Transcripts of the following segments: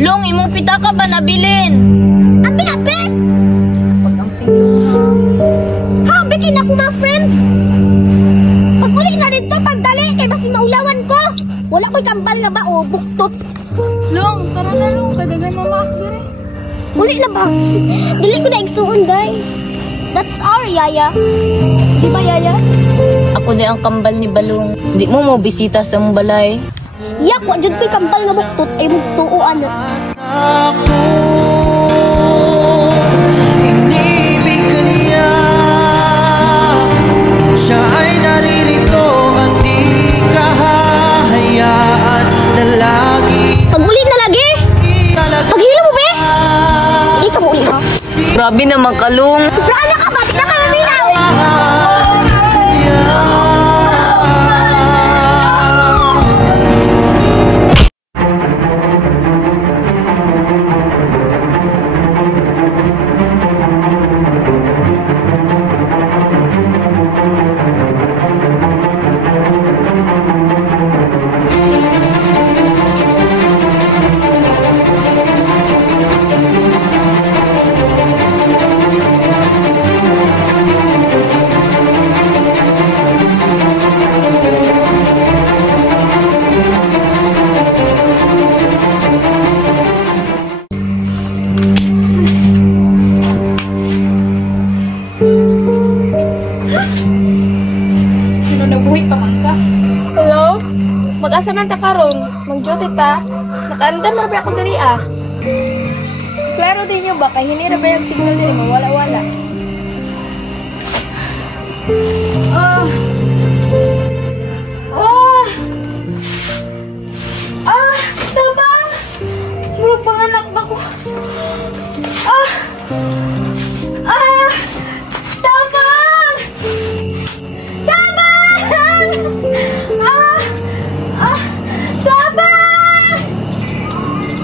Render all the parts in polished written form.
Long, imong pita ka ba nabilin? Api! Ha, bikin ako mga friend. Pag uli na dito, pagdali, kay mas maulawan ko. Wala ko'y kambal nga ba o buktot. Long, tara na Long, kadagay mamakdir eh. Uli na ba? Dili ko na igsuon, guys. That's our Yaya. Di ba, Yaya? Ako na ang kambal ni Balong. Di mo bisita sa mong balay. Yak, wa jud ko'y kambal nga buktot ay mugtuoan na. Ako inibig ka niya, siya ay naririto at di kahahayaan na lagi. Pag-uli na lagi? Paghilo mo, be? Hindi ka mo uli, ha? Grabe naman ka, Long. Rana ka ba? Di na ka maminaw! Hello? Mag-asa man ta karon? Mag-duty ta? Nakaandam na ba ako diri ah? Klaro din nyo ba? Kaya hinira ba yung signal diri mo? Wala-wala. Tabang! Murag panganak ba ko? Tabang! Tabang!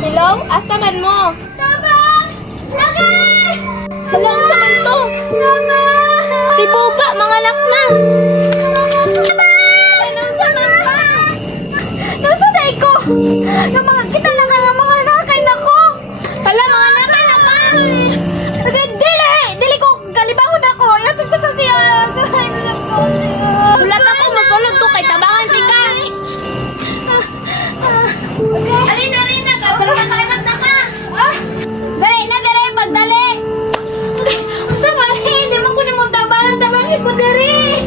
Hello? Asa man mo? Tabang! Lagi! Hello, asa man to? Tabang! Si Boba, mga anak na! Tabang! Ano sa mga? Nasa day ko? Yung mga kita lang ang mga nakay na ko! Hala, mga nakay na pa! Dili ko, galibahod ako! Yatod ko sa siyag! Ulat ako, masulod to kay Tabangan, tika! Alina, kapag nakalimat na ka! Dali na, dali, pagdali! Sa mali, hindi mo kunin mo tabangan ko dali!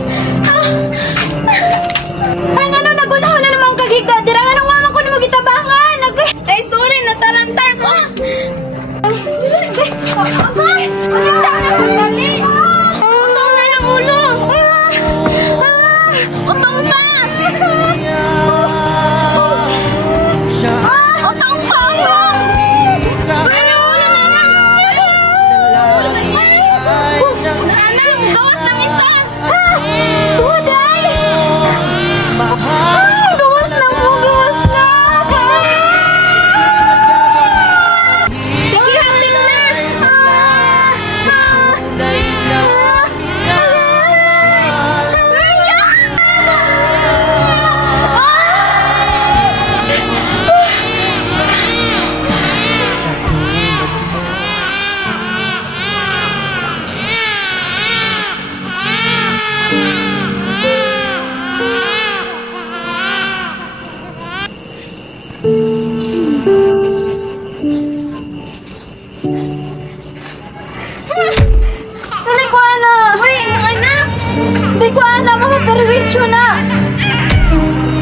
Ay, nga no, nagunahon na naman kaghiga, dira nga nang waman ko na magitabangan! Ay, sorry, natarantar ko! Agay! Dali! Utong na ng ulo! Utong pa! Utong pa!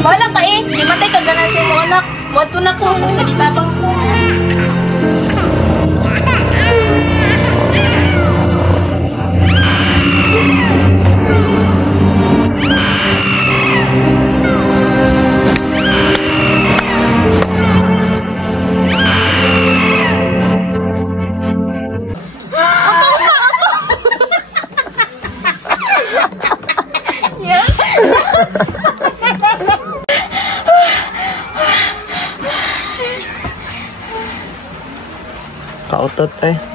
Wala ka eh, di matay ka ganan sa mo anak. Wato na ko, basta di tabang ko. Kautot eh.